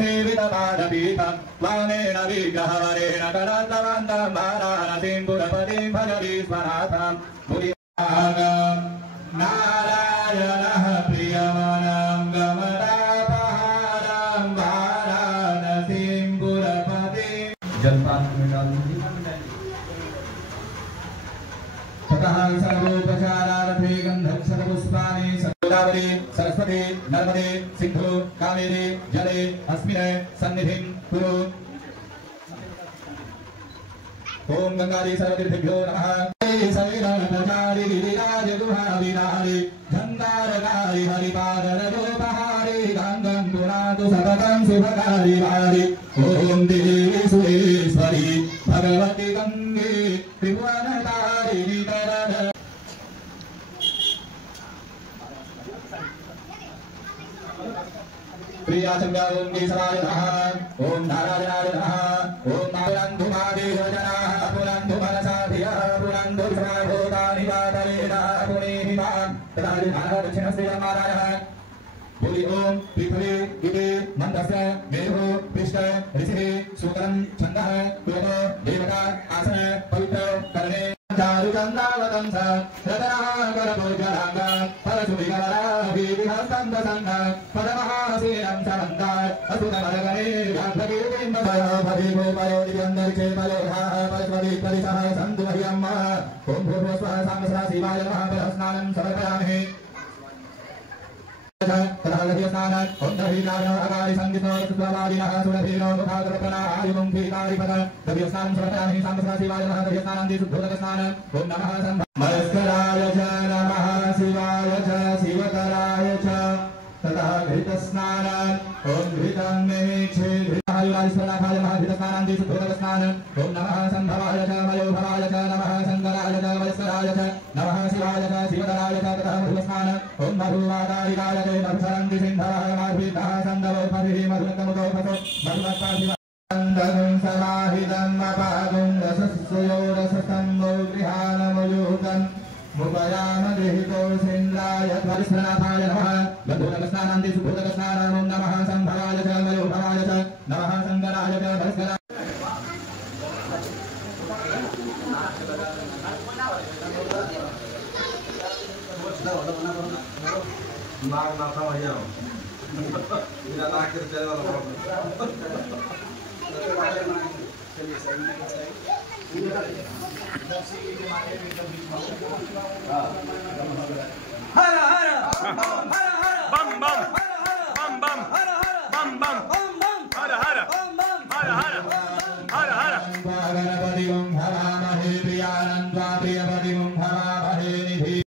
सेवितपादपीठं women विग्रहवरेण करतवन्तं वाराणसीं पुरपतिं भजति स्वनाथं नारायणः प्रियमनं गमनापहारं वाराणसीं पुरपतिं ततः सर्वोपचारार्थे गन्धं सर्वपुष्पाणि गोदावरी सरस्वती नर्मदे सिन्धु कावेरी जले अस्मिन् सन्निधिं कुरु। ओम गंगारी सर्वतीर्थेभ्यो नमः। सविरप्रचारि गिरिराज गुहाविहारि झंकारकारी हरिपादरजोपहारि गंगं पुनातु सततं शुभकारी वारि। ओम देवी सुरेश्वरी भगवती गंगे त्रिभुवनतारिणी तरद प्रियाचम्या ओम केशवाय नमः। ओम नारायणाय नमः। ओम नारायणधुमादेवजनाः पुनन्धुमनसाधियः पुनन्धुसमाभूतानि वातरेण पुनीहिमां तदादि दक्षिणश्रीरमारायः। बोलि ओम पृथ्वी दिवे मन्दस्य मेरुः पृष्ठ ऋषिः सूत्रं छन्दः क्रोध देवता आसन पवित्र करणे चारुचन्दावतं स रतनाकरभोजनाङ्ग परशुभिकराभिहस्तं दसङ्ग पदमहासेनं समन्ता असुतमरगणे व्याघ्रकीर्तिम्बभीभूपयोदिव्यन्दरिचे पयोधाः परस्वती परिसः सन्तु मह्यम्। ॐ भूर्भुवस्वः साम्बशिवाय शिवाय नमः। परस्नानं समर्पयामि। तदागतिस्नानात् ओम दहीनाय अगारि संगीतो सुत्वादिनः सुरभीरो मुखाग्रपनाः आयुमुखीकारिपद दध्यस्नानं समर्पयामि। साम्बशिवाय नमः। दध्यस्नानं शुद्धोदकस्नानं ओम नमः मस्कराय च नमः शिवाय च शिवकराय च तथा घृतस्नानं ओम घृतं मेक्षे घृतायुरादिस्वनाभाय नमः। घृतस्नानं शुद्धोदकस्नानं ओम नमः संभवाय च मयोभवाय च नमः शंकराय च वयस्कराय च नमः शिवाय च शिवकराय च तथा मधुस्नानं ओम मधुवादारिकाय च मधुसरन्ति सिन्धवः मार्भितः सन्दवो पतिः मधुरकमुदो भसो मधुमत्पार्थिवन्दनं समाहितं अपागुं रसस्वयो रसस्तम्भो गृहाणमयूतं मुपयाम देहितो सिन्दाय परिस्रनाथाय नमः। बन्धुनकस्नानान्ति सुभूतकस्नानं ओम नमः संभवाय च मयोभवाय च नमः शंकराय च भस्कराय Nak sama ya. Tidak nak kerja dalam Hara hara bam bam bam bam bam bam bam